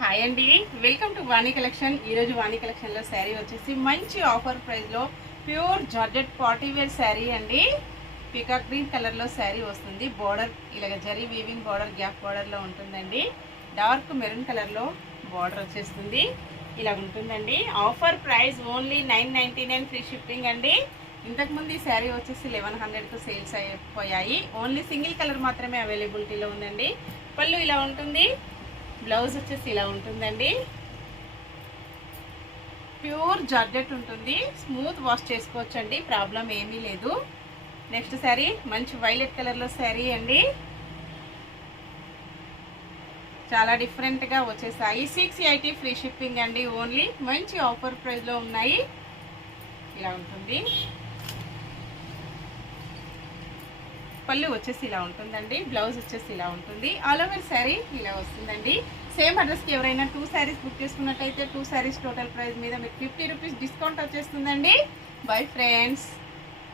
Hi అండి, welcome to Vani collection. ఈరోజు వాణి కలెక్షన్లో శారీ వచ్చేసి మంచి ఆఫర్ ప్రైస్లో pure georgette party wear sari అండి. పీకాక్ గ్రీన్ కలర్లో శారీ వస్తుంది. బార్డర్ ఇలాగ జరీ వీవింగ్ బార్డర్, గ్యాప్ బార్డర్లో ఉంటుందండి. డార్క్ మెరూన్ కలర్లో బార్డర్ వచ్చేస్తుంది. ఇలా ఉంటుందండి. Offer price only 999 free shipping అండి. ఇంతకుముందు ఈ శారీ వచ్చేసి 1100కు సేల్స్ అయిపోయాయి. ఓన్లీ సింగిల్ కలర్ మాత్రమే అవైలబిలిటీలో ఉందండి. పళ్ళు ఇలా ఉంటుంది. బ్లౌజ్ వచ్చేసి ఇలా ఉంటుందండి. ప్యూర్ జార్జెట్ ఉంటుంది. స్మూత్ వాష్ చేసుకోవచ్చండి, ప్రాబ్లం ఏమీ లేదు. నెక్స్ట్ శారీ మంచి వైలెట్ కలర్లో శారీ అండి. చాలా డిఫరెంట్గా వచ్చేసాయి. 680 ఫ్రీ షిప్పింగ్ అండి. ఓన్లీ మంచి ఆఫర్ ప్రైస్లో ఉన్నాయి. ఇలా ఉంటుంది. పళ్ళు వచ్చేసి ఇలా ఉంటుందండి. బ్లౌజ్ వచ్చేసి ఇలా ఉంటుంది. ఆల్ ఓవర్ శారీ ఇలా వస్తుందండి. సేమ్ అడ్రస్కి ఎవరైనా 2 శారీస్ బుక్ చేసుకున్నట్టయితే 2 శారీస్ టోటల్ ప్రైస్ మీద మీకు 50 రూపీస్ డిస్కౌంట్ వచ్చేస్తుందండి. Bye friends.